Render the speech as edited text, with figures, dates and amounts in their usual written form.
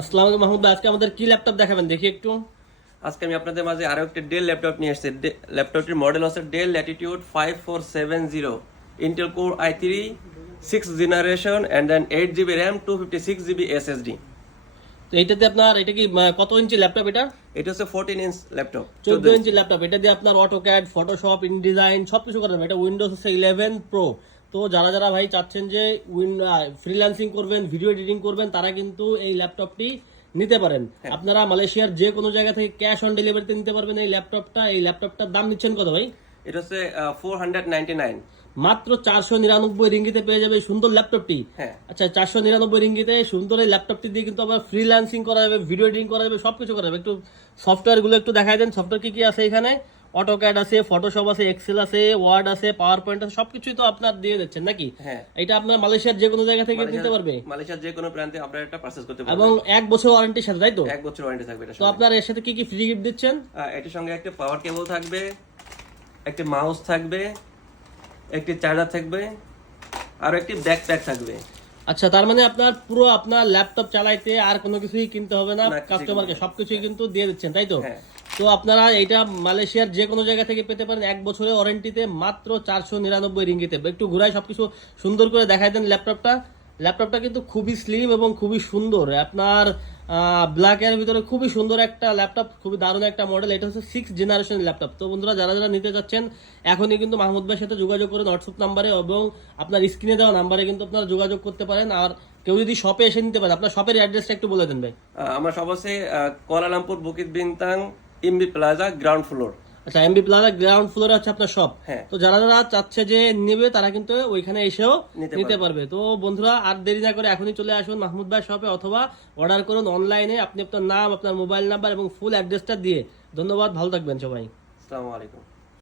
আসসালামু আলাইকুম মাহমুদ ভাই, আজকে আমাদের কি ল্যাপটপ দেখাবেন দেখি একটু। আজকে আমি আপনাদের মাঝে আরো একটা ডেল ল্যাপটপ নিয়ে এসেছি। ল্যাপটপটির মডেল হচ্ছে Dell Latitude 5470, Intel core i3 6th generation and then 8GB RAM 256GB SSD। তো এইটাতে আপনার এটা কি কত ইঞ্চি ল্যাপটপ? এটা হচ্ছে 14 ইঞ্চ ল্যাপটপ, 14 ইঞ্চি ল্যাপটপ। এটা দিয়ে আপনার অটোক্যাড, ফটোশপ, ইনডিজাইন সবকিছু করা যাবে। এটা উইন্ডোজ হচ্ছে 11 প্রো। তো যারা যারা ভাই চাচ্ছেন যে ফ্রিল্যান্সিং করবেন, ভিডিও এডিটিং করবেন, তারা কিন্তু এই ল্যাপটপটি নিতে পারেন। আপনারা মালয়েশিয়ার যে কোনো জায়গা থেকে ক্যাশ অন ডেলিভারিতে নিতে পারবেন এই ল্যাপটপটা। এই ল্যাপটপটার দাম নিচ্ছেন কত ভাই? এটা হচ্ছে 499। মাত্র 499 রিঙ্গিতে পেয়ে যাবে এই সুন্দর ল্যাপটপটি। আচ্ছা, 499 রিঙ্গিতে সুন্দর এই ল্যাপটপটি দিয়ে কিন্তু আবার ফ্রিল্যান্সিং করা যাবে, ভিডিও এডিটিং করা যাবে, সবকিছু করা যাবে। একটু সফটওয়্যার গুলো একটু দেখাই দেন। সফটওয়্যার কি কি আছে এখানে? অটোক্যাড আছে, ফটোশপ আছে, এক্সেল আছে, ওয়ার্ড আছে, পাওয়ার পয়েন্ট আছে, সবকিছুই তো আপনার দিয়ে দিচ্ছেন নাকি? এটা আপনার মালয়েশিয়ার যে কোনো জায়গা থেকে নিতে পারবে। মালয়েশিয়ার যে কোনো প্রান্তে আপনারা এটা পারচেজ করতে পারবেন এবং 1 বছর ওয়ারেন্টির সাথে, তাই তো? 1 বছর ওয়ারেন্টি থাকবে এটা। তো আপনার এর সাথে কি কি ফ্রি গিফট দিচ্ছেন? এটার সঙ্গে একটা পাওয়ার কেবল থাকবে, একটা মাউস থাকবে, একটি চার্জার থাকবে, আর একটি ব্যাকপ্যাক থাকবে। আচ্ছা, তার মানে আপনার পুরো আপনার ল্যাপটপ চালাইতে আর কোনো কিছুই কিনতে হবে না, কাস্টমারকে সবকিছুই কিন্তু দিয়ে দিচ্ছেন, তাই তো? তো আপনারা এইটা মালয়েশিয়ার যে কোনো জায়গা থেকে পেতে পারেন 1 বছরের ওয়ারেন্টিতে মাত্র 499 রিঙ্গিতে। একটু ঘুরাই সবকিছু সুন্দর করে দেখাই দেন ল্যাপটপটা। ল্যাপটপটা কিন্তু খুবই স্লিম এবং খুবই সুন্দর। আপনার ব্ল্যাক এর ভিতরে খুবই সুন্দর একটা ল্যাপটপ, খুবই দারুণ একটা মডেল। এটা হচ্ছে 6th জেনারেশন ল্যাপটপ। তো বন্ধুরা, যারা যারা নিতে যাচ্ছেন এখনই কিন্তু মাহমুদ ভাইয়ের সাথে যোগাযোগ করেন হোয়াটসঅ্যাপ নাম্বারে, এবং আপনার স্ক্রিনে দেওয়া নাম্বারে কিন্তু আপনারা যোগাযোগ করতে পারেন। আর কেউ যদি শপে এসে নিতে পারেন, আপনার শপের অ্যাড্রেসটা একটু বলে দেন ভাই। আমার শপ আছে Kuala Lumpur Bukit বিনতাং MB plaza ground floor. আচ্ছা, এমবি প্লাজা গ্রাউন্ড ফ্লোরে হচ্ছে আপনার শপ। তো যারা যারা চাচ্ছে যে নেবে তারা কিন্তু ওইখানে এসেও নিতে পারবে। তো বন্ধুরা, আর দেরি না করে এখনই চলে আসুন মাহমুদ ভাই শপে, অথবা অর্ডার করুন অনলাইনে। আপনি আপনার নাম, আপনার মোবাইল নাম্বার এবং ফুল অ্যাড্রেসটা দিয়ে। ধন্যবাদ, ভালো থাকবেন সবাই। আসসালামু আলাইকুম।